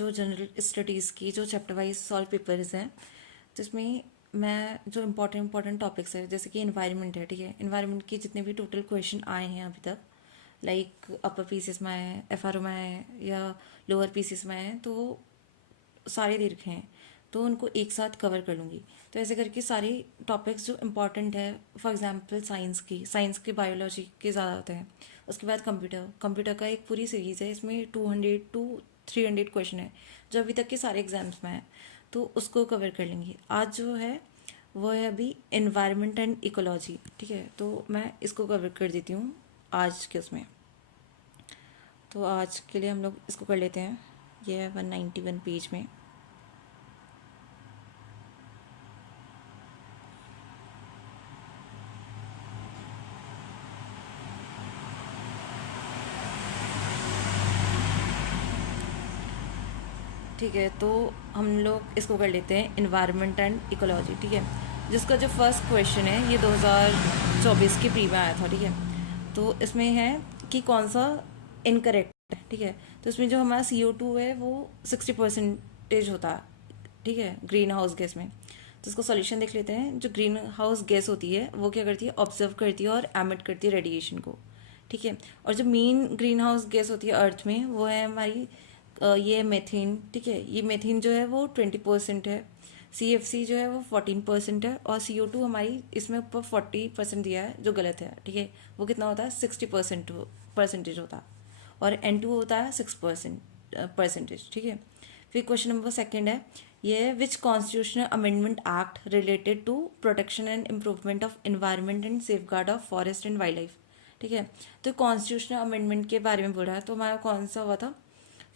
जो general studies की जो चैप्टर वाइज सॉल्व पेपर्स हैं, जिसमें मैं जो इम्पोर्टेंट टॉपिक्स है जैसे कि इन्वायरमेंट है, ठीक है, इन्वायरमेंट के जितने भी टोटल क्वेश्चन आए हैं अभी तक, लाइक अपर पीसीएस में आए, एफआरओ में आए या लोअर पीसीएस में आए, तो सारे दे रखे हैं, तो उनको एक साथ कवर कर लूँगी। तो ऐसे करके सारे टॉपिक्स जो इम्पॉर्टेंट है, फॉर एग्जांपल साइंस के बायोलॉजी के ज़्यादा होते हैं। उसके बाद कंप्यूटर का एक पूरी सीरीज़ है, इसमें 200 to 300 क्वेश्चन है जो अभी तक के सारे एग्जाम्स में है, तो उसको कवर कर लेंगे। आज जो है वो है अभी एनवायरनमेंट एंड इकोलॉजी, ठीक है, तो मैं इसको कवर कर देती हूँ आज के उसमें। तो आज के लिए हम लोग इसको कर लेते हैं, ये है 191 पेज में। ठीक है, तो हम लोग इसको कर लेते हैं एनवायरनमेंट एंड इकोलॉजी, ठीक है, जिसका जो फर्स्ट क्वेश्चन है ये 2024 के प्री में आया था, ठीक है। तो इसमें है कि कौन सा इनकरेक्ट है, ठीक है। तो इसमें जो हमारा CO2 है वो 60% होता है, ठीक है, ग्रीन हाउस गैस में। तो इसको सॉल्यूशन देख लेते हैं। जो ग्रीन हाउस गैस होती है वो क्या करती है, ऑब्जर्व करती है और एमिट करती है रेडिएशन को, ठीक है। और जो मेन ग्रीन हाउस गैस होती है अर्थ में वो है हमारी ये मेथेन, ठीक है। ये मेथेन जो है वो 20% है, CFC जो है वो 14% है, और CO2 हमारी इसमें ऊपर 40% दिया है जो गलत है, ठीक है। वो कितना होता है, 60% होता है, और N2 होता है 6% ठीक है। फिर क्वेश्चन नंबर सेकंड है, ये which constitutional amendment act related to protection and improvement of environment and safeguard of forest and wildlife, ठीक है। तो कॉन्स्टिट्यूशनल अमेंडमेंट के बारे में बोल रहा है, तो हमारा कौन सा हुआ था,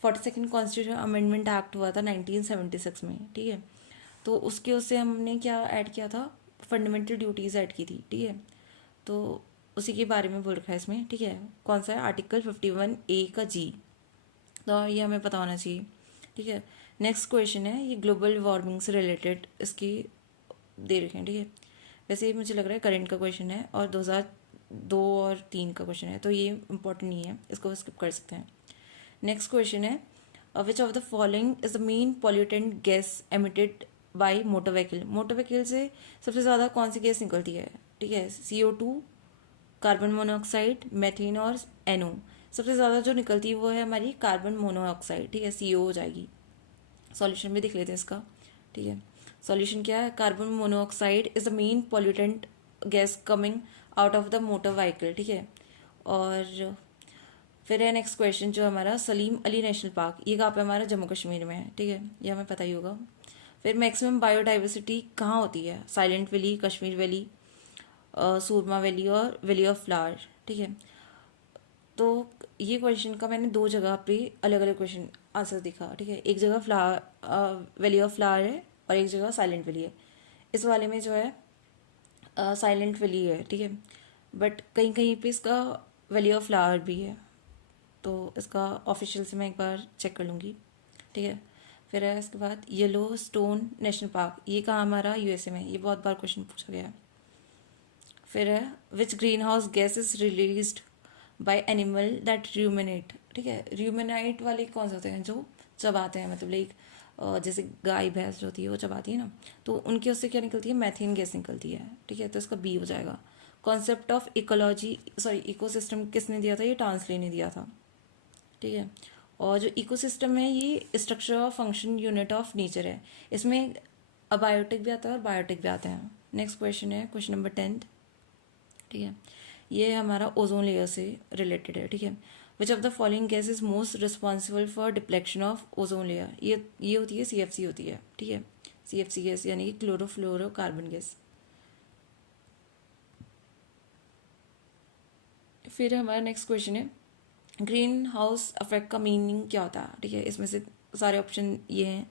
42nd कॉन्स्टिट्यूशन अमेंडमेंट एक्ट हुआ था 1976 में, ठीक है। तो उससे हमने क्या ऐड किया था, फंडामेंटल ड्यूटीज़ ऐड की थी, ठीक है। तो उसी के बारे में बोल रखा है इसमें, ठीक है। कौन सा है, आर्टिकल 51A का G, तो ये हमें पता होना चाहिए, ठीक है। नेक्स्ट क्वेश्चन है, ये ग्लोबल वार्मिंग से रिलेटेड इसकी दे रखे हैं, ठीक है। वैसे ही मुझे लग रहा है करंट का क्वेश्चन है, और 2002 और 3 का क्वेश्चन है, तो ये इंपॉर्टेंट नहीं है, इसको स्किप कर सकते हैं। नेक्स्ट क्वेश्चन है, which of the following is the main pollutant gas emitted by motor vehicle. Motor vehicle से सबसे ज़्यादा कौन सी गैस निकलती है, ठीक है, CO2, कार्बन मोनोऑक्साइड, मेथेन और NO। सबसे ज़्यादा जो निकलती है वो है हमारी कार्बन मोनोऑक्साइड, ठीक है, CO हो जाएगी। सॉल्यूशन भी देख लेते हैं इसका, ठीक है। सॉल्यूशन क्या है, carbon monoxide is the main pollutant gas coming out of the motor vehicle, ठीक है। और फिर है नेक्स्ट क्वेश्चन जो हमारा, सलीम अली नेशनल पार्क, ये कहाँ पे हमारा जम्मू कश्मीर में है, ठीक है, ये हमें पता ही होगा। फिर मैक्सिमम बायोडाइवर्सिटी कहाँ होती है, साइलेंट वैली, कश्मीर वैली, सूरमा वैली और वैली ऑफ फ्लावर, ठीक है। तो ये क्वेश्चन का मैंने 2 जगह पे अलग अलग क्वेश्चन आंसर दिखा, ठीक है। एक जगह वैली ऑफ फ्लावर है और एक जगह साइलेंट वैली है। इस वाले में जो है साइलेंट वैली है, ठीक है, बट कहीं कहीं पे इसका वैली ऑफ फ्लावर भी है, तो इसका ऑफिशियल से मैं एक बार चेक कर लूँगी, ठीक है। फिर है इसके बाद येलो स्टोन नेशनल पार्क, ये कहाँ हमारा USA में, ये बहुत बार क्वेश्चन पूछा गया है। फिर है विच green house gas is released by animal that ruminate, ठीक है। रूमिनेट वाले कौन से होते हैं, जो चबाते हैं, मतलब लाइक जैसे गाय भैंस जो होती है वो चबाती है ना, तो उनके उससे क्या निकलती है, मैथेन गैस निकलती है, ठीक है। तो इसका B हो जाएगा। कॉन्सेप्ट ऑफ इकोसिस्टम किसने दिया था, ये टांसले ने दिया था, ठीक है। और जो इकोसिस्टम है ये structure of function unit of nature है, इसमें अबायोटिक भी आता है और बायोटिक भी आते हैं। नेक्स्ट क्वेश्चन है क्वेश्चन नंबर 10, ठीक है, ये हमारा ओजोन लेयर से रिलेटेड है, ठीक है। Which of the following gas is most responsible for deflection of ozone layer, ये होती है CFC होती है, ठीक है। CFC गैस यानी कि क्लोरोफ्लोरोकार्बन गैस। फिर हमारा नेक्स्ट क्वेश्चन है, ग्रीन हाउस इफेक्ट का मीनिंग क्या होता है, ठीक है। इसमें से सारे ऑप्शन ये हैं।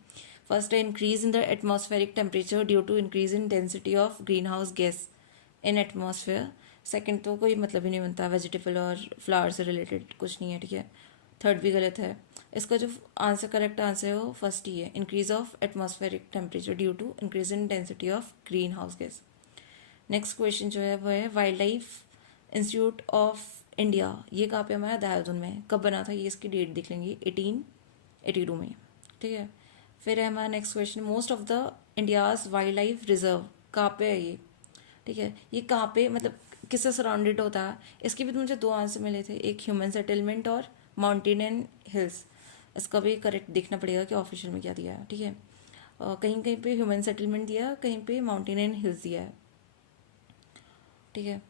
फर्स्ट है increase in the atmospheric temperature due to increase in density of greenhouse gas in atmosphere. Second तो कोई मतलब ही नहीं बनता, वेजिटेबल और फ्लावर से रिलेटेड कुछ नहीं है, ठीक है। थर्ड भी गलत है। इसका जो करेक्ट आंसर है वो फर्स्ट ही है, increase of atmospheric temperature due to increase in density of greenhouse gas. Next question जो है वो है wildlife institute of India, ये कहाँ पे हमारा देहरादून में, कब बना था ये, इसकी डेट देख लेंगे 1882 में, ठीक है। फिर है हमारा next question, most of the India's wild life reserve कहाँ पे है ये, ठीक है। ये कहाँ पे मतलब किससे सराउंडेड होता है, इसके भी तो मुझे दो आंसर मिले थे, एक ह्यूमन सेटलमेंट और माउंटेन एंड हिल्स। इसका भी करेक्ट देखना पड़ेगा कि ऑफिशियल में क्या दिया है, ठीक है। कहीं कहीं पे ह्यूमन सेटलमेंट दिया, कहीं पे माउंटेन एंड हिल्स दिया है, ठीक है।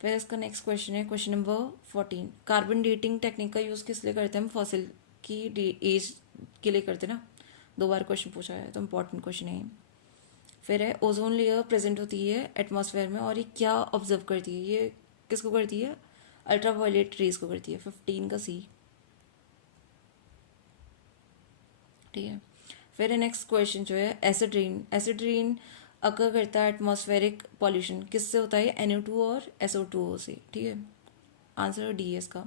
फिर इसका नेक्स्ट क्वेश्चन है question number 14, carbon dating technique का यूज़ किस लिए करते हैं हम, फॉसिल की एज के लिए करते हैं ना, 2 बार क्वेश्चन पूछा है तो इम्पॉर्टेंट क्वेश्चन है। फिर है ओजोन लेयर प्रेजेंट होती है एटमॉस्फेयर में और ये क्या ऑब्जर्व करती है, ये किसको करती है, अल्ट्रा वायलेट रेज को करती है, 15 का सी, ठीक है। फिर नेक्स्ट क्वेश्चन जो है एसिड रेन अकर करता है एटमॉस्फेरिक पॉल्यूशन किससे होता है, NO2 और SO2 से, ठीक है। आंसर डी है इसका।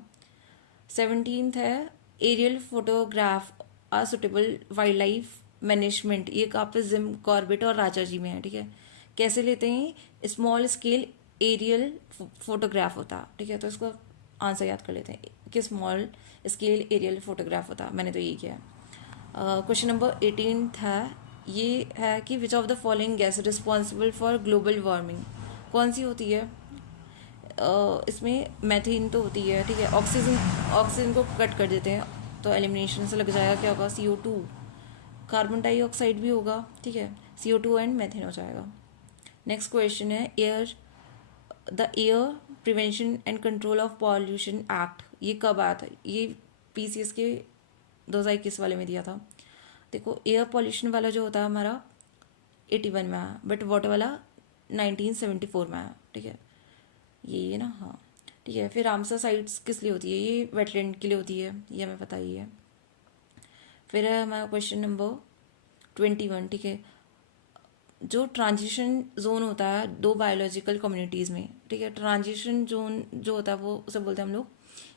17th है aerial photograph are suitable wildlife management, ये कहाँ पे जिम कॉर्बेट और राजा जी में है, ठीक है। कैसे लेते हैं, स्मॉल स्केल एरियल फोटोग्राफ होता है, ठीक है। तो इसको आंसर याद कर लेते हैं कि स्मॉल स्केल एरियल फोटोग्राफ होता है, मैंने तो यही किया है। क्वेश्चन नंबर 18 था, ये है कि विच of the following gas responsible for global warming, कौन सी होती है, इसमें मैथेन तो होती है, ठीक है। ऑक्सीजन को कट कर देते हैं तो एलिमिनेशन से लग जाएगा, क्या होगा, CO2, कार्बन डाइऑक्साइड भी होगा, ठीक है, CO2 एंड मैथेन हो जाएगा। नेक्स्ट क्वेश्चन है the air prevention and control of pollution act, ये कब आया था, ये PCS के 2021 वाले में दिया था। देखो एयर पॉल्यूशन वाला जो होता है हमारा 81 में आया, बट वाटर वाला 1974 में आया, ठीक है, ये ना, हाँ, ठीक है। फिर रामसर साइट्स किस लिए होती है, ये वेटलैंड के लिए होती है, ये हमें पता ही है। फिर है हमारा क्वेश्चन नंबर 21, ठीक है, जो ट्रांजिशन जोन होता है 2 बायोलॉजिकल कम्युनिटीज़ में, ठीक है, ट्रांजिशन जोन जो होता है वो उसे बोलते हैं हम लोग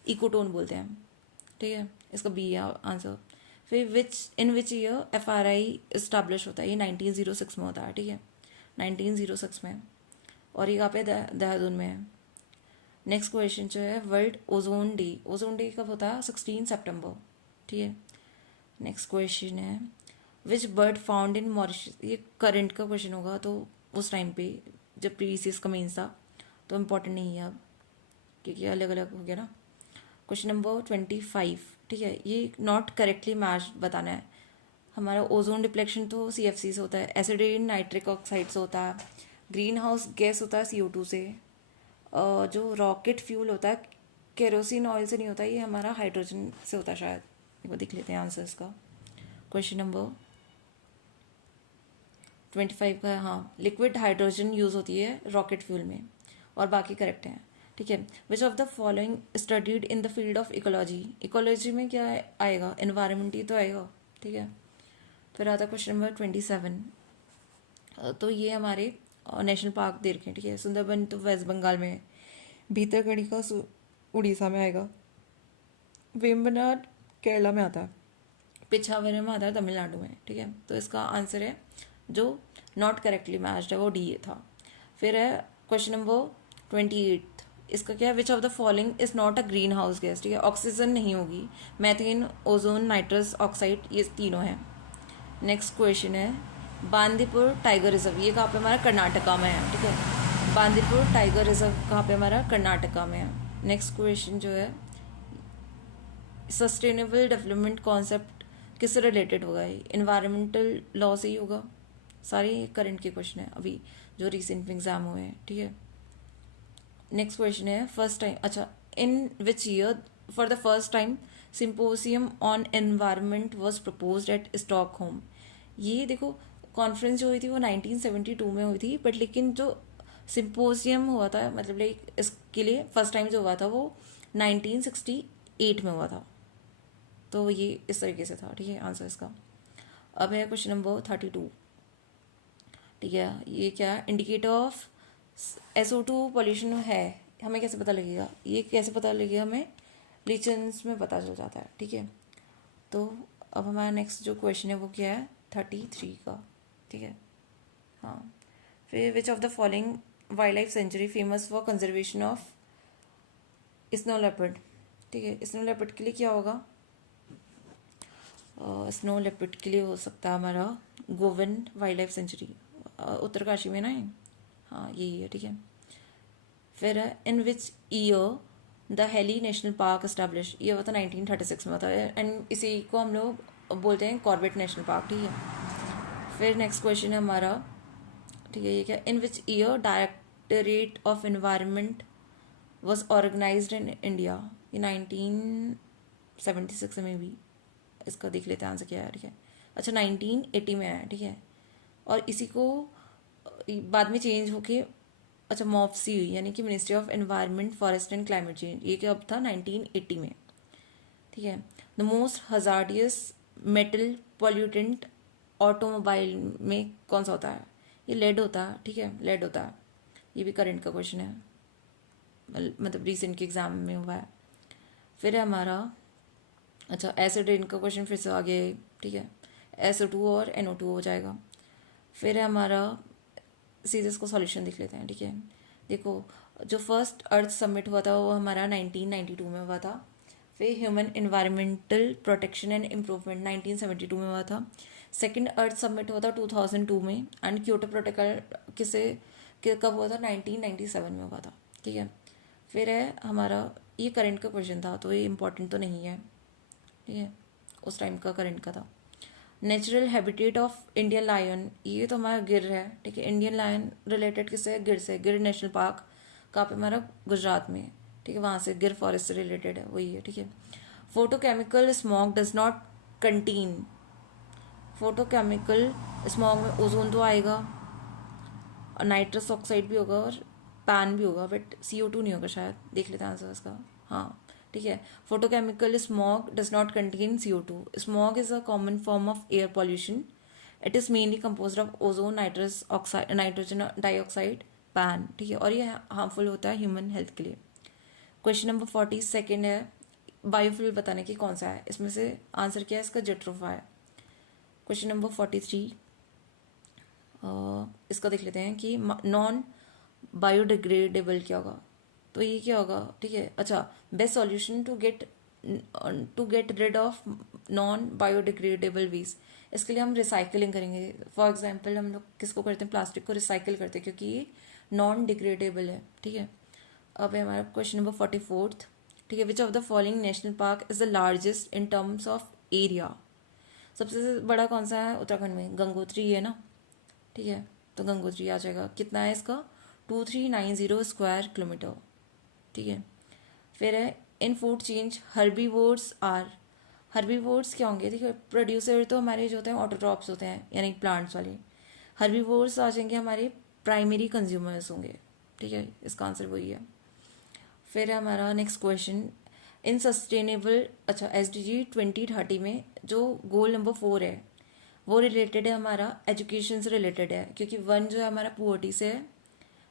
इकोटोन बोलते हैं, ठीक है। इसका बी है आंसर। फिर in which year FRI establish होता है, ये 1906 में होता है, ठीक है, 1906 में, और ये कहाँ पे देहरादून में है। नेक्स्ट क्वेश्चन जो है वर्ल्ड ओजोन डे कब होता है, 16 सितंबर, ठीक है। नेक्स्ट क्वेश्चन है विच बर्ड फाउंड इन मॉरिशस, ये करंट का क्वेश्चन होगा, तो उस टाइम पे जब प्रीवियस का मेंस था तो इम्पोर्टेंट नहीं है अब, क्योंकि अलग अलग हो गया ना। क्वेश्चन नंबर 25, ठीक है, ये नॉट करेक्टली मैच बताना है। हमारा ओजोन डिप्लेक्शन तो CFC से होता है, एसिड रेन नाइट्रिक ऑक्साइड से होता है, ग्रीन हाउस गैस होता है CO2 से, जो रॉकेट फ्यूल होता है केरोसिन ऑयल से नहीं होता, ये हमारा हाइड्रोजन से होता है शायद, वो देख लेते हैं आंसर इसका। क्वेश्चन नंबर 25 का, हाँ, लिक्विड हाइड्रोजन यूज़ होती है रॉकेट फ्यूल में, और बाकी करेक्ट हैं, ठीक है। Which of the following studied in the field of ecology में क्या आएगा, एनवायरनमेंट ही तो आएगा, ठीक है। फिर आता क्वेश्चन नंबर 27, तो ये हमारे नेशनल पार्क दे रखे हैं, ठीक है। सुंदरबन तो वेस्ट बंगाल में है, भीतरकनिका उड़ीसा में आएगा, वेम्बनाड केरला में आता है, पिछावरम आता है तमिलनाडु में, ठीक है। तो इसका आंसर है जो नॉट करेक्टली मैच्ड है वो डी था। फिर है क्वेश्चन नंबर 28, इसका क्या है, which of the following is not a green house gas, ठीक है, ऑक्सीजन नहीं होगी, मैथेन, ओजोन, नाइट्रस ऑक्साइड, ये तीनों हैं। नेक्स्ट क्वेश्चन है बांदीपुर टाइगर रिजर्व, ये कहाँ पे हमारा कर्नाटका में है, ठीक है, बांदीपुर टाइगर रिजर्व कहाँ पे हमारा कर्नाटका में है। नेक्स्ट क्वेश्चन जो है सस्टेनेबल डेवलपमेंट कॉन्सेप्ट किससे रिलेटेड होगा, इन्वायरमेंटल लॉ से ही होगा, सारे करंट के क्वेश्चन है अभी जो रिसेंट एग्जाम हुए हैं, ठीक है। नेक्स्ट क्वेश्चन है फर्स्ट टाइम, अच्छा, in which year for the first time symposium on environment was proposed at Stockholm, ये देखो कॉन्फ्रेंस जो हुई थी वो 1972 में हुई थी, बट लेकिन जो सिम्पोजियम हुआ था मतलब लाइक इसके लिए फर्स्ट टाइम जो हुआ था वो 1968 में हुआ था, तो ये इस तरीके से था, ठीक है, आंसर इसका। अब है क्वेश्चन नंबर 32, ठीक है, ये क्या है, इंडिकेटर ऑफ SO2 पॉल्यूशन है, हमें कैसे पता लगेगा, ये कैसे पता लगेगा, हमें लिचन्स में पता चल जाता है, ठीक है। तो अब हमारा नेक्स्ट जो क्वेश्चन है वो क्या है 33 का, ठीक है, हाँ। फिर विच of the following wild life sanctuary famous for conservation of snow leopard, ठीक है, स्नो लेपर्ड के लिए क्या होगा, स्नो लेपर्ड के लिए हो सकता है हमारा Govind wildlife sanctuary, Uttarkashi में ना है, हाँ यही है, ठीक है। फिर in which year the Hailey national park establish, ये हुआ था 1936 में होता है, एंड इसी को हम लोग बोलते हैं कॉर्बेट नेशनल पार्क, ठीक है। फिर नेक्स्ट क्वेश्चन है हमारा, ठीक है, ये क्या, in which year directorate of environment was organised in India, ये 1976 में भी, इसका देख लेते हैं आंसर क्या है, ठीक है। अच्छा 1980 में आया, ठीक है, और इसी को बाद में चेंज होके अच्छा मॉफ्सी हुई, यानी कि ministry of environment forest and climate change, ये क्या अब था 1980 में, ठीक है। The most hazardous metal pollutant automobile में कौन सा होता है, ये लेड होता है, ठीक है, लेड होता है, ये भी करंट का क्वेश्चन है, मतलब रिसेंट के एग्जाम में हुआ है। फिर है हमारा अच्छा एसिड रेन का क्वेश्चन फिर से आगे, ठीक है, SO2 और NO2 हो जाएगा। फिर है हमारा सीधे इसको सॉल्यूशन देख लेते हैं, ठीक है। देखो जो फर्स्ट अर्थ समिट हुआ था वो हमारा 1992 में हुआ था। फिर human environmental protection and improvement 1972 में हुआ था। सेकंड अर्थ समिट हुआ था 2002 में, एंड क्योटो प्रोटोकॉल कब हुआ था, 1997 में हुआ था, ठीक है। फिर है हमारा, ये करंट का क्वेश्चन था तो ये इम्पोर्टेंट तो नहीं है, ठीक है, उस टाइम का करंट का था। Natural habitat of Indian lion, ये तो हमारा गिर है, ठीक है। इंडियन लायन रिलेटेड किससे, गिर से, गिर नेशनल पार्क कहाँ पे हमारा, गुजरात में, ठीक है, वहाँ से गिर फॉरेस्ट से रिलेटेड है, वही है, ठीक है। Photochemical smog does not contain, photochemical smog में ओजोन तो आएगा और नाइट्रस ऑक्साइड भी होगा और पैन भी होगा, बट CO2 नहीं होगा शायद, देख लेते हैं आंसर इसका, हाँ ठीक है। Photochemical smog does not contain CO2, smog is a common form of air pollution, it is mainly compose of ozone, nitrous oxide, nitrogen dioxide, pan, ठीक है, और ये हार्मफुल होता है ह्यूमन हेल्थ के लिए। क्वेश्चन नंबर 42 है, बायोफ्यूल बताने की कौन सा है, इसमें से आंसर क्या है इसका, जेट्रोफा है। क्वेश्चन नंबर 43 इसका देख लेते हैं कि नॉन बायोडिग्रेडेबल क्या होगा, तो ये क्या होगा, ठीक है। अच्छा best solution to get rid of non biodegradable waste, इसके लिए हम रिसाइकलिंग करेंगे। फॉर एग्जांपल हम लोग किसको करते हैं, प्लास्टिक को रिसाइकिल करते हैं क्योंकि ये नॉन डिग्रेडेबल है, ठीक है। अब है हमारा क्वेश्चन नंबर 44, ठीक है। Which of the following national park is the largest in terms of area, सबसे बड़ा कौन सा है उत्तराखंड में, गंगोत्री है ना, ठीक है, तो गंगोत्री आ जाएगा। कितना है इसका, 2390 स्क्वायर किलोमीटर, ठीक है। फिर है in food chain herbivores are, herbivores क्या होंगे, ठीक है, प्रोड्यूसर तो हमारे जो होते हैं ऑटोट्रॉप्स होते हैं यानी प्लांट्स वाले, हर्बीवोर्स आ जाएंगे हमारे प्राइमरी कंज्यूमर्स होंगे, ठीक है, इसका आंसर वही है। फिर है हमारा नेक्स्ट क्वेश्चन, इन सस्टेनेबल, अच्छा SDG 2030 में जो गोल नंबर 4 है वो रिलेटेड है हमारा एजुकेशन से रिलेटेड है, क्योंकि 1 जो है हमारा पुअर्टी से है,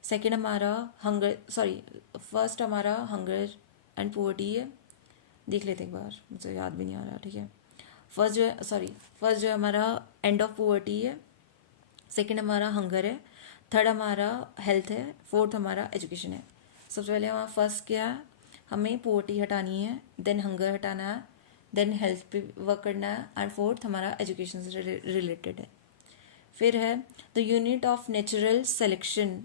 सेकेंड हमारा हंगर, सॉरी फर्स्ट हमारा हंगर एंड पुअर्टी है, देख लेते एक बार, मुझे याद भी नहीं आ रहा, ठीक है। फर्स्ट जो है हमारा एंड ऑफ पुअर्टी है, सेकेंड हमारा हंगर है, थर्ड हमारा हेल्थ है, फोर्थ हमारा एजुकेशन है। सबसे पहले हमारा फर्स्ट क्या है, हमें पुअर्टी हटानी है, देन हंगर हटाना है, देन हेल्थ पे वर्क करना है, एंड फोर्थ हमारा एजुकेशन से रिलेटेड है। फिर है the unit of natural selection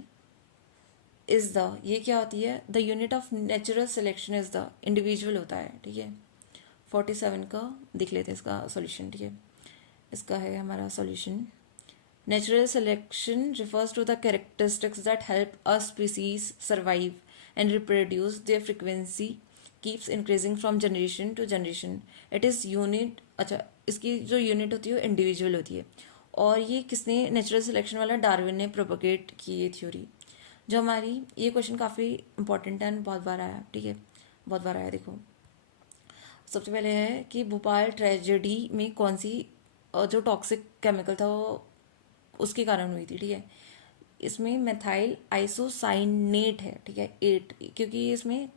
is the, ये क्या होती है, the unit of natural selection is the, individual होता है, ठीक है। 47 का देख लेते हैं इसका सॉल्यूशन, ठीक है। इसका है हमारा solution, natural selection refers to the characteristics that help a species survive and reproduce, their frequency keeps increasing from generation to generation, it is unit, अच्छा इसकी जो यूनिट होती है वो इंडिविजुअल होती है, और ये किसने, नेचुरल सिलेक्शन वाला डार्विन ने प्रोपोगेट की ये थ्योरी। जो हमारी, ये क्वेश्चन काफ़ी इंपॉर्टेंट है, बहुत बार आया, ठीक है, बहुत बार आया। देखो सबसे पहले है कि भोपाल ट्रेजेडी में कौन सी जो टॉक्सिक केमिकल था वो उसके कारण हुई थी, ठीक है। इसमें मेथाइल आइसोसाइनेट है, ठीक है, 8, क्योंकि इसमें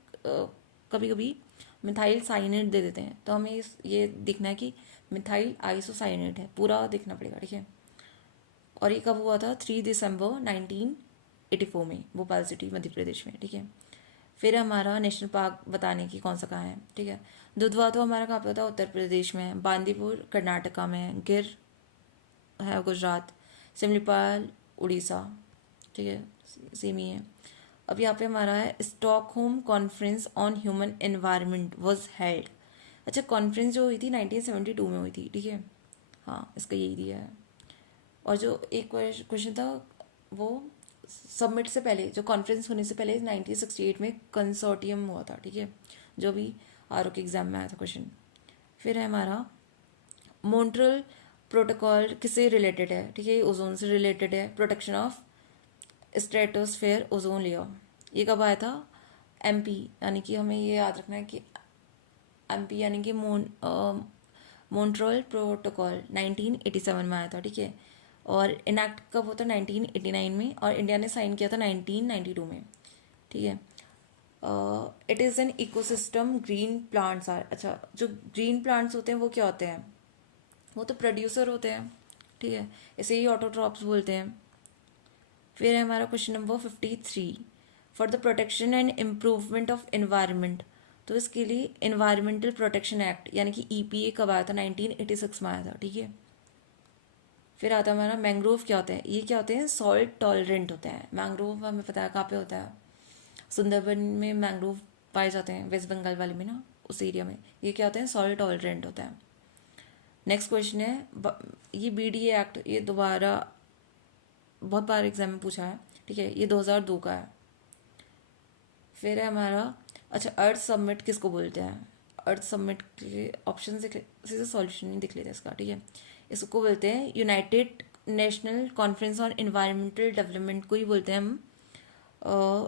कभी कभी मिथाइल साइनेट दे देते हैं, तो हमें ये देखना है कि मिथाइल आइसोसाइनेट है, पूरा देखना पड़ेगा, ठीक है। और ये कब हुआ था, 3 दिसंबर 1984 में, भोपाल सिटी मध्य प्रदेश में, ठीक है। फिर हमारा नेशनल पार्क बताने की कौन सा कहाँ है, ठीक है। दुधवा तो हमारा कहाँ पे होता है, उत्तर प्रदेश में है। बांदीपुर कर्नाटका में है। गिर है गुजरात। सिमलीपाल उड़ीसा, ठीक है, सेम ही है। अब यहाँ पे हमारा है Stockholm conference on human environment was held. अच्छा, कॉन्फ्रेंस जो हुई थी 1972 में हुई थी, ठीक है, हाँ इसका यही दिया है। और जो एक क्वेश्चन था वो सबमिट से पहले, जो कॉन्फ्रेंस होने से पहले 1968 में कंसोर्टियम हुआ था, ठीक है, जो भी आर के एग्जाम में आया था क्वेश्चन। फिर है हमारा मॉन्ट्रियल प्रोटोकॉल किससे रिलेटेड है, ठीक है, ओजोन से रिलेटेड है। Protection of stratosphere ozone layer, ये कब आया था, एमपी, यानी कि हमें ये याद रखना है कि एमपी यानी कि मॉन्ट्रियल प्रोटोकॉल 1987 में आया था, ठीक है। और इनैक्ट कब होता है, 1989 में, और इंडिया ने साइन किया था 1992 में, ठीक है। It is an ecosystem green plants are. अच्छा, जो ग्रीन प्लांट्स होते हैं वो क्या होते हैं, वो तो प्रोड्यूसर होते हैं, ठीक है, इसे ही ऑटोट्रॉप्स बोलते हैं। फिर है हमारा question number 53, for the protection and improvement of environment. तो इसके लिए एनवायरमेंटल प्रोटेक्शन एक्ट यानी कि ईपीए कब आया था, 1986 में आया था, ठीक है। फिर आता है हमारा मैंग्रोव क्या होते हैं, ये क्या होते हैं, सॉल्ट टॉलरेंट होते हैं। मैंग्रोव हमें पता है कहाँ पे होता है, सुंदरबन में मैंग्रोव पाए जाते हैं, वेस्ट बंगाल वाले में ना, उस एरिया में। ये क्या होते हैं, सॉल्ट टॉलरेंट होता है। नेक्स्ट क्वेश्चन है ये बीडीए एक्ट, ये दोबारा बहुत बार एग्जाम में पूछा है, ठीक है, ये 2002 का है। फिर है हमारा, अच्छा, अर्थ समिट किसको बोलते हैं, अर्थ समिट के ऑप्शन सीधे सॉल्यूशन नहीं दिख लेते इसका, ठीक है। इसको बोलते हैं United national conference on environmental development को ही बोलते हैं हम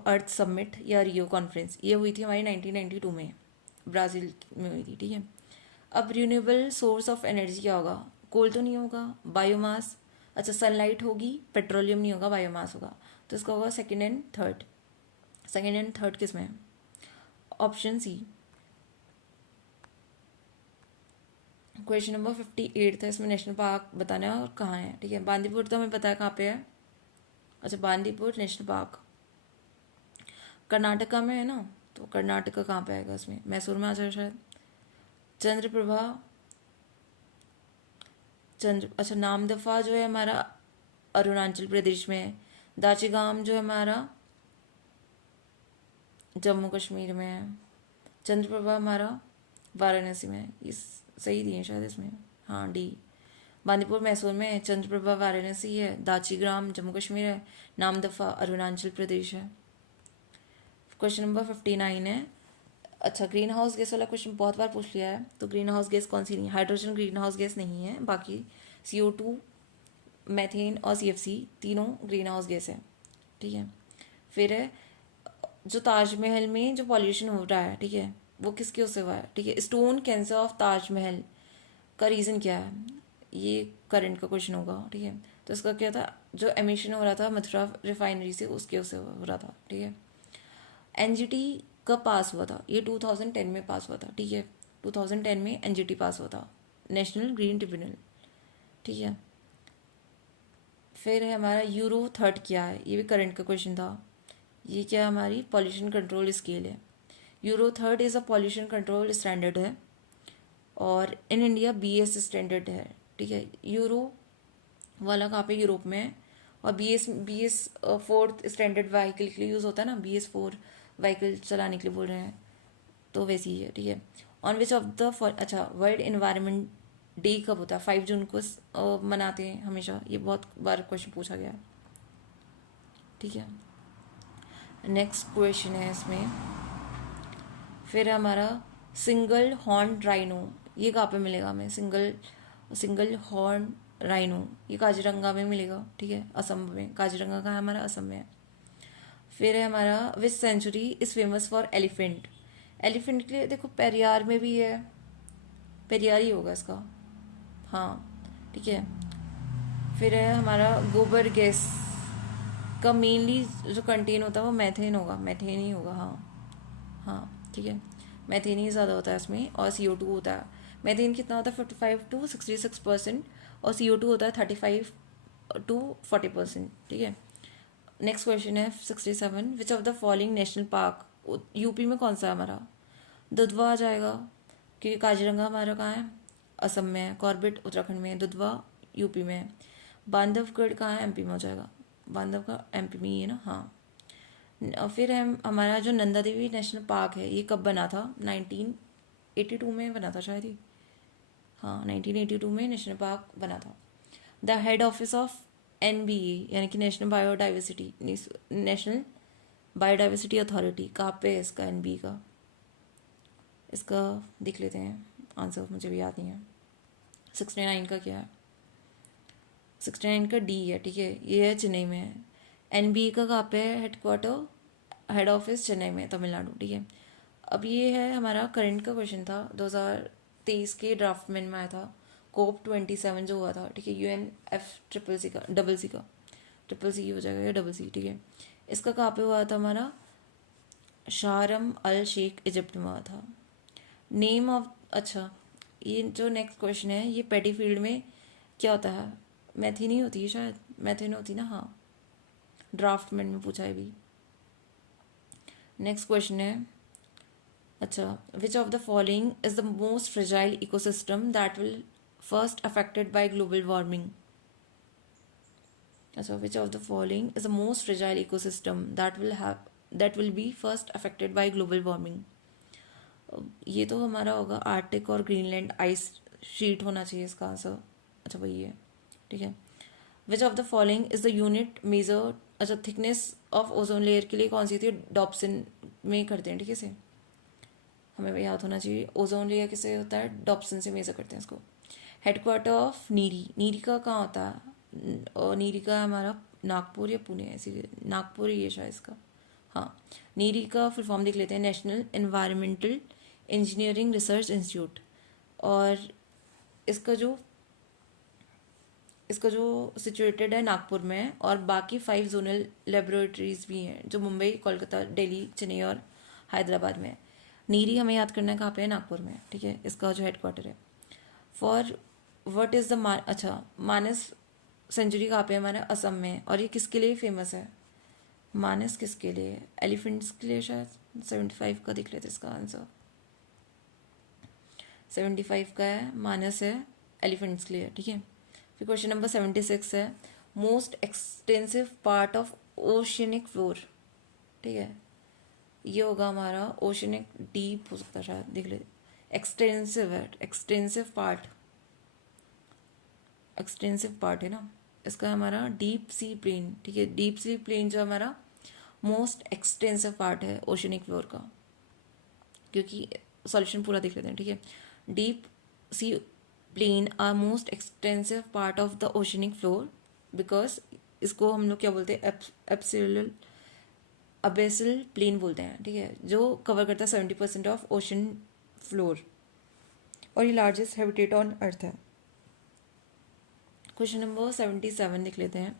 अर्थ समिट या रियो कॉन्फ्रेंस। ये हुई थी हमारी 1992 में, ब्राज़ील में हुई थी, ठीक है। अब रिन्यूएबल सोर्स ऑफ एनर्जी क्या होगा, कोल तो नहीं होगा, बायोमास। अच्छा, सनलाइट होगी, पेट्रोलियम नहीं होगा, बायोमास होगा। तो इसका होगा second and third. Second and third किस में है, ऑप्शन सी। क्वेश्चन नंबर 58 था, इसमें नेशनल पार्क बताना है और कहाँ है, ठीक है। बांदीपुर तो हमें पता है कहाँ पे है। अच्छा, बांदीपुर नेशनल पार्क कर्नाटका में है ना, तो कर्नाटका कहाँ पे आएगा इसमें, मैसूर में आ जाए शायद। चंद्रप्रभा अच्छा, नामदफा जो है हमारा अरुणाचल प्रदेश में है। दाचीगाम जो है हमारा जम्मू कश्मीर में है। चंद्रप्रभा हमारा वाराणसी में है। इस सही दिए शायद इसमें, हाँ डी। बांदीपुर मैसूर में है, चंद्रप्रभा वाराणसी है, दाचीग्राम जम्मू कश्मीर है, नामदफा अरुणाचल प्रदेश है। क्वेश्चन नंबर 59 है, अच्छा, ग्रीन हाउस गैस वाला क्वेश्चन बहुत बार पूछ लिया है। तो ग्रीन हाउस गैस कौन सी नहीं, हाइड्रोजन ग्रीन हाउस गैस नहीं है, बाकी CO2, मैथेन और CFC तीनों ग्रीन हाउस गैस है, ठीक है। फिर है जो ताजमहल में जो पॉल्यूशन हो रहा है, ठीक है, वो किसकी वजह से हुआ है, ठीक है। स्टोन कैंसर ऑफ ताजमहल का रीज़न क्या है, ये करंट का क्वेश्चन होगा, ठीक है। तो इसका क्या था, जो एमिशन हो रहा था मथुरा रिफाइनरी से, उसके वजह से हो रहा था, ठीक है। NGT कब पास हुआ था, ये 2010 में पास हुआ था, ठीक है। 2010 में NGT पास हुआ था, नेशनल ग्रीन ट्रिब्यूनल, ठीक है। फिर है हमारा यूरो थर्ड क्या है, ये भी करंट का क्वेश्चन था। ये क्या हमारी पॉल्यूशन कंट्रोल स्केल है। Euro third is a pollution control standard है और इन इंडिया BS स्टैंडर्ड है, ठीक है। यूरो वाला कहाँ पे, यूरोप में है। और BS फोर्थ स्टैंडर्ड व्हीकल के लिए यूज़ होता है ना, BS4 व्हीकल चलाने के लिए बोल रहे हैं, तो वैसे ही है, ठीक है। ऑन विच ऑफ द, अच्छा, वर्ल्ड इन्वायरमेंट डे कब होता है, 5 जून को मनाते हैं हमेशा, ये बहुत बार क्वेश्चन पूछा गया है, ठीक है। नेक्स्ट क्वेश्चन है इसमें, फिर हमारा सिंगल हॉर्न राइनो, ये कहाँ पे मिलेगा हमें, सिंगल हॉर्न राइनो, ये काजीरंगा में मिलेगा, ठीक है, असम में। काजीरंगा का है हमारा, असम में है। फिर है हमारा which sanctuary is famous for elephant. Elephant के लिए देखो पेरियार में भी है, पेरियार ही होगा इसका, हाँ, ठीक है। फिर है हमारा गोबर गैस का मेनली जो कंटेन होता है वो मैथेन होगा, मैथेन ही होगा, हाँ हाँ, ठीक है। मैथेन ही ज़्यादा होता है इसमें, और CO2 होता है। मैथेन कितना होता है, 55 to 66%, और CO2 होता है 35 to 40%, ठीक है। नेक्स्ट क्वेश्चन है 67, विच of the following national park, UP में कौन सा है हमारा, दुधवा आ जाएगा, क्योंकि काजीरंगा हमारा कहाँ है, असम में है, कॉर्बेट उत्तराखंड में है, दुधवा यूपी में है, बांधवगढ़ कहाँ है, एमपी में हो जाएगा, बांधवगढ़ एमपी में ही है ना, हाँ। फिर हमारा जो नंदा देवी नेशनल पार्क है ये कब बना था, 1982 में बना था शायद ही, हाँ 1982 में नेशनल पार्क बना था। The head office of NBA यानी कि नेशनल बायोडाइवर्सिटी अथॉरिटी कहाँ पे है इसका, NBE का, इसका देख लेते हैं आंसर, मुझे भी याद नहीं है। 69 का क्या है, 69 का D है, ठीक है, ये है चेन्नई में है। NBE का कहाँ पे है हेडक्वार्टर, हेड ऑफिस चेन्नई में, तमिलनाडु, ठीक है। अब ये है हमारा करंट का क्वेश्चन था, 2023 के ड्राफ्ट में आया था, COP27 जो हुआ था, ठीक है, UNFCCC का, ट्रिपल सी हो जाएगा या डबल सी, ठीक है। इसका कहाँ पे हुआ था हमारा, शारम अल शेख इजिप्ट में हुआ था। नेम ऑफ, अच्छा ये जो नेक्स्ट क्वेश्चन है ये पेटी फील्ड में क्या होता है, मैथी नहीं होती है शायद, मैथी नहीं होती ना, हाँ ड्राफ्टमेंट में पूछा है भी। नेक्स्ट क्वेश्चन है, अच्छा which of the following is the most fragile ecosystem that will first affected by global warming. अच्छा which of the following is the most fragile ecosystem that will be first affected by global warming. ये तो हमारा होगा Arctic और Greenland ice sheet होना चाहिए इसका answer, अच्छा वही है, ठीक है। Which of the following is the unit measure, अच्छा थिकनेस ऑफ ओजोन लेयर के लिए कौन सी थी, डॉप्सन में करते हैं, ठीक है इसे हमें याद होना चाहिए। ओजोन लेयर किसे होता है, डॉप्सन से मेजर करते हैं इसको। हेडक्वार्टर ऑफ नीरी का कहाँ होता है, और नीरी का हमारा नागपुर या पुणे, ऐसी नागपुर ही है शायद इसका, हाँ। नीरी का फुल फॉर्म देख लेते हैं, national environmental engineering research institute. और इसका जो सिचुएटेड है नागपुर में है, और बाकी 5 जोनल लेबोरेटरीज भी हैं जो मुंबई, कोलकाता, दिल्ली, चेन्नई और हैदराबाद में है। नीरी हमें याद करना है कहाँ पे है, नागपुर में, ठीक है, इसका जो हेडक्वार्टर है। फॉर व्हाट इज़ द अच्छा मानस सेंचुरी कहाँ पे है हमारे, असम में, और ये किसके लिए फेमस है, मानस किसके लिए, एलिफेंट्स के लिए शायद। 75 का देख लेते इसका आंसर, 75 का है, मानस है, एलिफेंट्स के लिए, ठीक है। फिर क्वेश्चन नंबर 76 है, most extensive part of oceanic floor, ठीक है, ये होगा हमारा ओशियनिक डीप हो सकता है शायद, देख ले, एक्सटेंसिव है, एक्सटेंसिव पार्ट है ना, इसका हमारा डीप सी प्लेन, ठीक है, डीप सी प्लेन जो हमारा मोस्ट एक्सटेंसिव पार्ट है ओशियनिक फ्लोर का, क्योंकि सॉल्यूशन पूरा देख लेते हैं, ठीक है। Deep sea plain are most extensive part of the oceanic floor because इसको हम लोग क्या बोलते हैं, अबेसल प्लेन बोलते हैं, ठीक है, जो कवर करता है 70% ऑफ ओशन फ्लोर, और ये लार्जेस्ट हैबिटेट ऑन अर्थ है। क्वेश्चन नंबर 77 देख लेते हैं,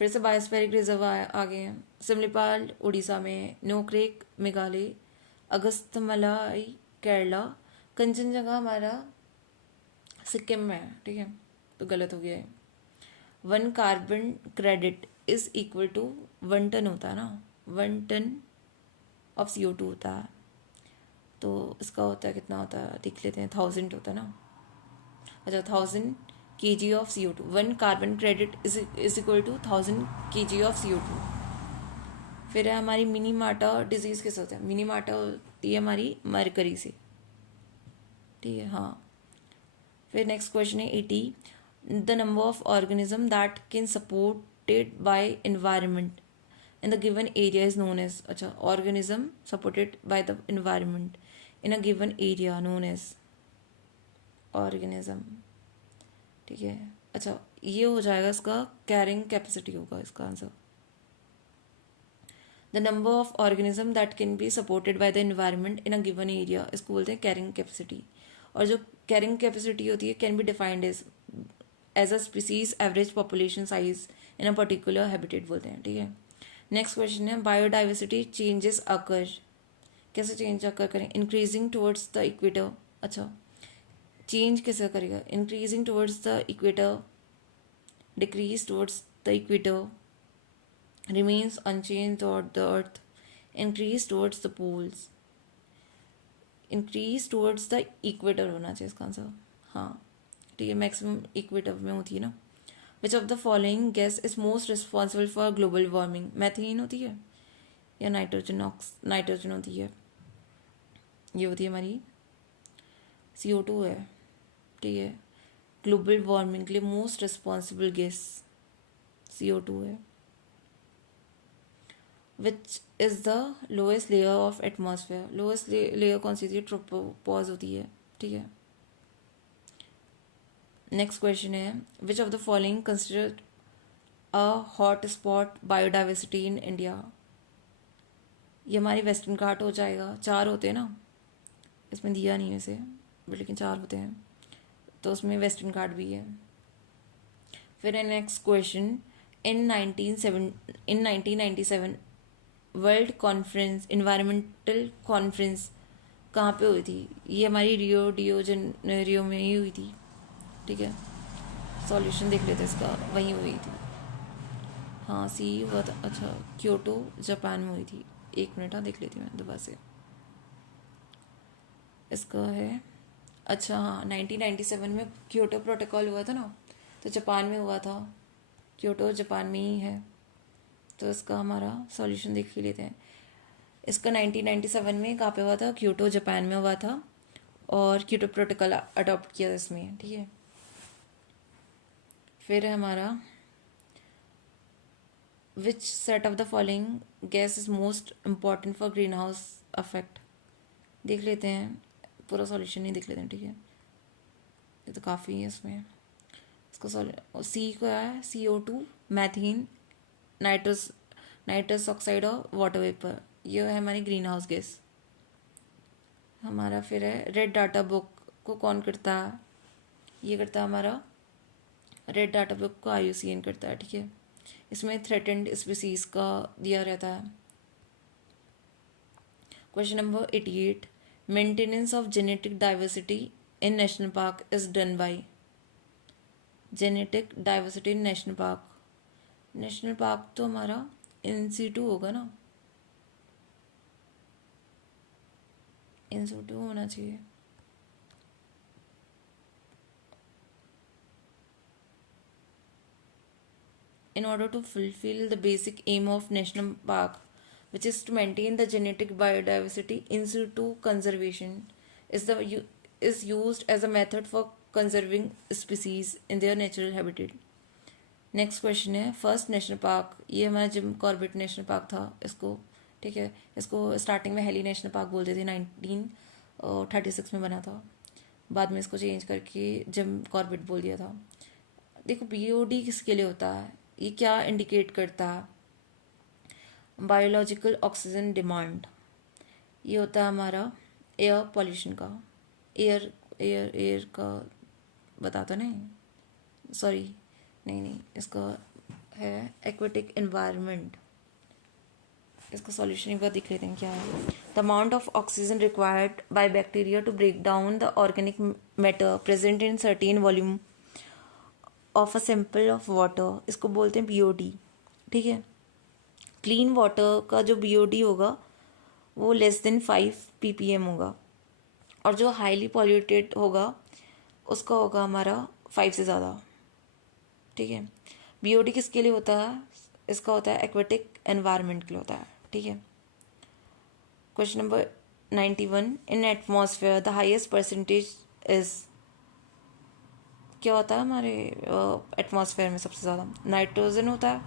फिर से बायोस्फेरिक रिजर्व आ गए हैं, सिमलीपाल उड़ीसा में, नोक्रेक मेघालय, अगस्तमलाई केरला, कंचनजंगा हमारा सिक्किम में है, ठीक है, तो गलत हो गया है। 1 carbon credit is equal to 1 ton होता है ना, 1 टन ऑफ CO2 होता है, तो इसका होता है कितना होता है देख लेते हैं, 1000 होता है ना, अच्छा 1000 kg of CO2, 1 carbon credit is equal to 1000 kg of CO2। फिर है हमारी मिनीमाटा डिजीज़ किस होता है, मिनीमाटा होती है हमारी मरकरी से, ठीक है, हाँ। फिर नेक्स्ट क्वेश्चन है 80, the number of organism that can supported by environment in the given area is known as, अच्छा organism supported by the environment in a given area known as organism, ठीक है, अच्छा ये हो जाएगा इसका कैरिंग कैपेसिटी होगा इसका answer. The number of organism that can be supported by the environment in a given area, इसको बोलते हैं कैरिंग कैपेसिटी, और जो कैरिंग कैपेसिटी होती है can be defined as a species average population size in a particular habitat बोलते हैं, ठीक है। नेक्स्ट क्वेश्चन है, बायोडाइवर्सिटी चेंजेस अकर, कैसे चेंज अकर करें, इंक्रीजिंग टुवर्ड्स द इक्वेटर, अच्छा चेंज कैसे करेगा, increasing towards the equator, decrease towards the equator, remains unchanged toward the earth, increase towards the poles. Increase towards the equator होना चाहिए इसका answer. हाँ ठीक है, मैक्सिमम इक्वेटर में होती है ना। विच of the following gas is most responsible for global warming? Methane होती है या नाइट्रोजन होती है? ये होती है हमारी CO2 है, ठीक है। ग्लोबल वार्मिंग के लिए मोस्ट रिस्पॉन्सिबल गैस CO2 है। Which is the lowest layer of atmosphere? Lowest layer कौन सी थी? ट्रोपोपॉज होती है, ठीक है। नेक्स्ट क्वेश्चन है, which of the following considered a hot spot biodiversity in India? ये हमारी वेस्टर्न घाट हो जाएगा। 4 होते हैं ना, इसमें दिया नहीं है इसे, बट लेकिन 4 होते हैं, तो उसमें वेस्टर्न घाट भी है। फिर है नेक्स्ट क्वेश्चन, इन 1997 वर्ल्ड कॉन्फ्रेंस, इन्वायरमेंटल कॉन्फ्रेंस कहाँ पे हुई थी? ये हमारी रियो में ही हुई थी, ठीक है। सॉल्यूशन देख लेते इसका, वहीं हुई थी। हाँ सी हुआ था। अच्छा, क्योटो जापान में हुई थी। 1 मिनट, हाँ देख लेती मैं दोबारा से। इसका है, अच्छा हाँ 1997 में क्योटो प्रोटोकॉल हुआ था ना, तो जापान में हुआ था। क्योटो जापान में ही है, तो इसका हमारा सॉल्यूशन देख ही लेते हैं। इसका 1997 में कहाँ पे हुआ था? क्योटो जापान में हुआ था, और क्योटो प्रोटोकॉल अडॉप्ट किया था इसमें, ठीक है। फिर है हमारा, which set of the following gas is most important for greenhouse effect? देख लेते हैं, पूरा सॉल्यूशन ही देख लेते हैं, ठीक है। ये तो काफ़ी है इसमें। इसका सी को है CO2, मैथीन, नाइट्रस ऑक्साइड और वाटर वेपर। ये है हमारी ग्रीन हाउस गैस हमारा। फिर है, रेड डाटा बुक को कौन करता है? ये करता है हमारा, रेड डाटा बुक को IUCN करता है, ठीक है। इसमें थ्रेटेंड स्पीसीज का दिया रहता है। Question number 88, maintenance of genetic diversity in national park is done by? Genetic diversity in national park तो हमारा INCITU होगा ना, INCITU होना चाहिए। In order to fulfill the basic aim of national park, which is to maintain the genetic biodiversity, INCITU conservation is used as a method for conserving species in their natural habitat. Next question है, first national park, ये हमारा Jim Corbett national park था इसको, ठीक है। इसको starting में heli national park बोलते थे, 1936 में बना था। बाद में इसको चेंज करके जिम कॉर्बेट बोल दिया था। देखो BOD किसके लिए होता है? ये क्या इंडिकेट करता है? Biological oxygen demand. ये होता है हमारा एयर पॉल्यूशन का, एयर का बताता नहीं, सॉरी नहीं, इसका है एक्वेटिक एनवायरनमेंट। इसका सॉल्यूशन एक बार देख लेते हैं क्या है। The amount of oxygen required by bacteria to break down the organic matter present in certain volume of a sample of water, इसको बोलते हैं BOD, ठीक है। क्लीन वाटर का जो BOD होगा वो लेस देन 5 ppm होगा, और जो हाईली पॉल्यूटेड होगा उसका होगा हमारा 5 से ज़्यादा, ठीक है। BOD किसके लिए होता है? इसका होता है एक्वेटिक एनवायरनमेंट के लिए होता है, ठीक है। Question number 91, in atmosphere the highest percentage is? क्या होता है हमारे एटमॉस्फेयर में सबसे ज़्यादा? नाइट्रोजन होता है,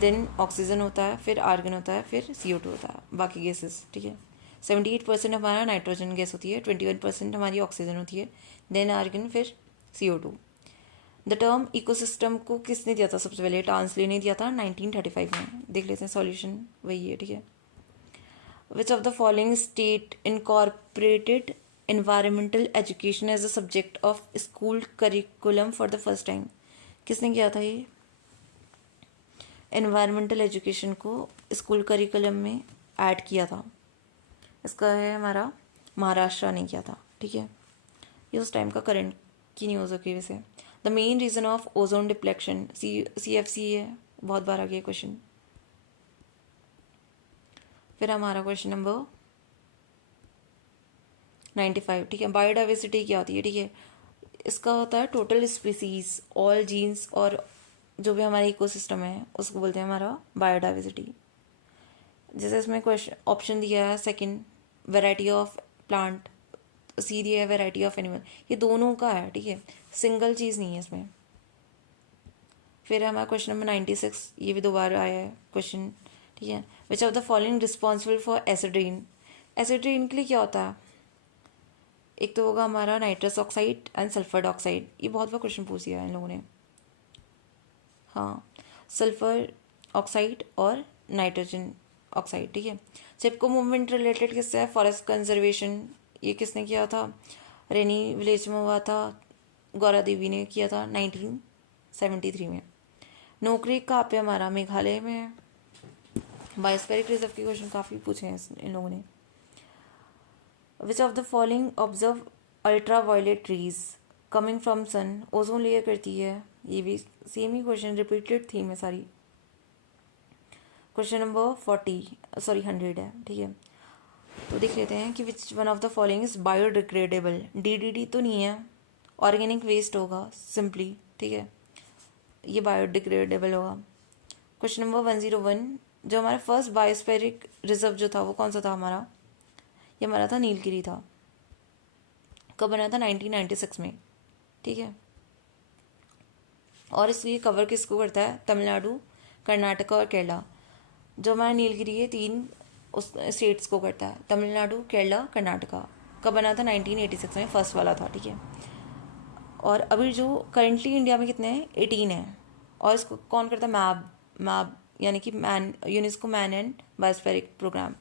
देन ऑक्सीजन होता है, फिर आर्गन होता है, फिर CO2 होता है, बाकी गैसेस, ठीक है। 78% हमारा नाइट्रोजन गैस होती है, 21% हमारी ऑक्सीजन होती है, देन आर्गन, फिर CO2। द टर्म इकोसिस्टम को किसने दिया था सबसे पहले? टांसले ने दिया था 1935 में। देख लेते हैं सॉल्यूशन, वही है, ठीक है। Which of the following state incorporated environmental education as a subject of school curriculum for the first time? किसने किया था ये एनवायरमेंटल एजुकेशन को स्कूल करिकुलम में ऐड किया था? इसका है हमारा महाराष्ट्र ने किया था, ठीक है। ये उस टाइम का करंट की न्यूज़ की वजह से। The main reason of ozone depletion, CFC है, बहुत बार आ गया क्वेश्चन। फिर हमारा क्वेश्चन नंबर 95, ठीक है। बायोडाइवर्सिटी क्या होती है, ठीक है, इसका होता है टोटल स्पीसीज, ऑल जीन्स और जो भी हमारा इकोसिस्टम है उसको बोलते हैं हमारा बायोडाइवर्सिटी। जैसे इसमें क्वेश्चन ऑप्शन दिया है सेकंड, वैरायटी ऑफ प्लांट, सी दिया है वैरायटी ऑफ एनिमल, ये दोनों का है, ठीक है, सिंगल चीज़ नहीं है इसमें। फिर हमारा क्वेश्चन नंबर 96, ये भी दोबारा आया है क्वेश्चन, ठीक है। Which of the following responsible for acid rain, acid rain के लिए क्या होता है, एक तो होगा हमारा nitrous oxide and sulphur dioxide, ये बहुत बार क्वेश्चन पूछ दिया है इन लोगों ने, हाँ, सल्फर ऑक्साइड और नाइट्रोजन ऑक्साइड, ठीक है। चिपको मूवमेंट रिलेटेड किससे है, फॉरेस्ट कंजर्वेशन, ये किसने किया था, रेनी विलेज में हुआ था, गौरा देवी ने किया था 1973 में। नौकरी कहाँ पे, हमारा मेघालय में है। बायोस्फीरिक रिजर्व के क्वेश्चन काफ़ी पूछे हैं इन लोगों ने। Which of the following observe ultraviolet rays coming from sun, ozone layer करती है, ये भी सेम ही क्वेश्चन, रिपीटेड थीम है सारी। क्वेश्चन नंबर 100 है, ठीक है। तो देख लेते हैं कि which one of the following is biodegradable, DDD तो नहीं है, ऑर्गेनिक वेस्ट होगा सिंपली, ठीक है, ये बायोडिग्रेडेबल होगा। क्वेश्चन नंबर 101, जो हमारा फर्स्ट बायोस्फीरिक रिजर्व जो था वो कौन सा था हमारा, ये हमारा था नीलगिरी था, कब बना था 1996 में, ठीक है। और इसलिए कवर किसको करता है, तमिलनाडु, कर्नाटका और केरला। जो हमारा नीलगिरी है 3 उस स्टेट्स को करता है, तमिलनाडु, केरला, कर्नाटका। कब बना था 1986 में, फर्स्ट वाला था, ठीक है। और अभी जो करंटली इंडिया में कितने हैं, 18 है। और इसको कौन करता है, मैब यानी कि man, UNESCO man and biospheric programme.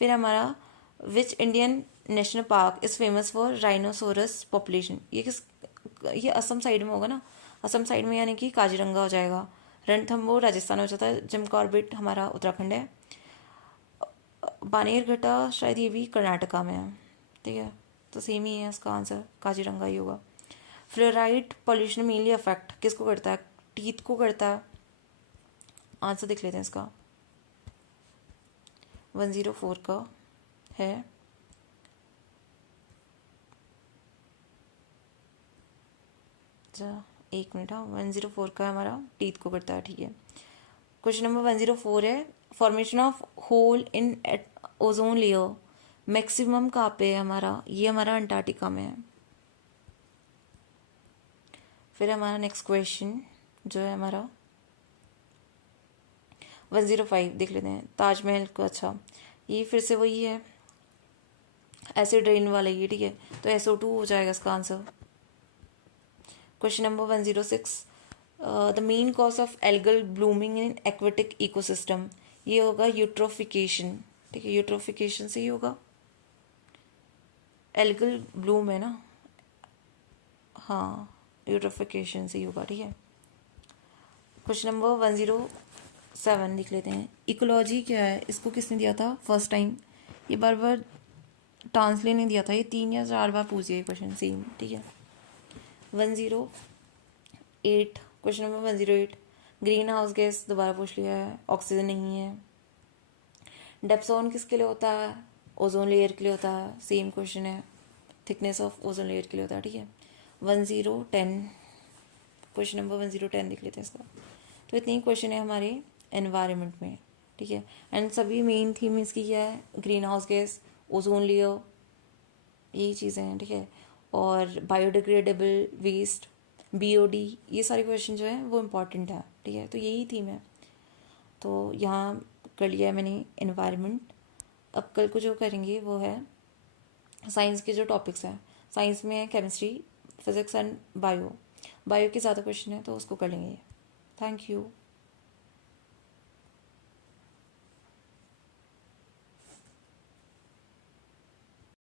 फिर हमारा which Indian national park is famous for rhinoceros population, ये असम साइड में होगा ना, असम साइड में यानी कि काजीरंगा हो जाएगा। रणथंबोर राजस्थान हो जाता है, जिम कॉर्बेट हमारा उत्तराखंड है, बानेरघट्टा शायद ये भी कर्नाटका में है, ठीक है। तो सेम ही है इसका आंसर, काजीरंगा ही होगा। फ्लोराइड पॉल्यूशन मेनली अफेक्ट किसको करता है, टीथ को करता है। आंसर देख लेते हैं इसका, 104 का है, एक मिनट, हाँ 104 का हमारा टीथ को करता है, ठीक है। क्वेश्चन नंबर 104 है, formation of hole in ozone layer maximum कहाँ पे है हमारा, ये हमारा अंटार्कटिका में है। फिर हमारा नेक्स्ट क्वेश्चन जो है हमारा 105 देख लेते हैं, ताजमहल को, अच्छा ये फिर से वही है, एसिड रेन वाला ये, ठीक है। तो SO2 हो जाएगा इसका answer. Question number 106, the main cause of algal blooming in aquatic ecosystem, ये होगा यूट्रोफिकेशन, ठीक है, यूट्रोफिकेशन से ही होगा, एल्गल ब्लूम है ना, हाँ यूट्रोफिकेशन से ही होगा, ठीक है। क्वेश्चन नंबर 107 लिख लेते हैं, इकोलॉजी क्या है, इसको किसने दिया था फर्स्ट टाइम, ये बार बार ट्रांसलेट ने दिया था, ये 3 या 4 बार पूछ दिया क्वेश्चन सेम, ठीक है। 108, question number 108, green house gas दोबारा पूछ लिया है, ऑक्सीजन नहीं है। डेप्सोन किसके लिए होता है, ओजोन लेयर के लिए होता है, सेम क्वेश्चन है, थिकनेस ऑफ ओजोन लेयर के लिए होता है, ठीक है। 1010, क्वेश्चन नंबर 1010 लिख लेते हैं इसका। तो इतनी क्वेश्चन है हमारे एनवायरनमेंट में, ठीक है। एंड सभी मेन थीम इसकी क्या है, green house gas, ozone layer, यही चीज़ें हैं, ठीक है। और बायोडिग्रेडेबल वेस्ट, BOD, ये सारे क्वेश्चन जो हैं वो इम्पॉर्टेंट है, ठीक है। तो यही थीम है, तो यहाँ कर लिया है मैंने एनवायरनमेंट। अब कल को जो करेंगे वो है साइंस के जो टॉपिक्स हैं, साइंस में है केमिस्ट्री, फिजिक्स एंड बायो के ज़्यादा क्वेश्चन है तो उसको कर लेंगे। Thank you.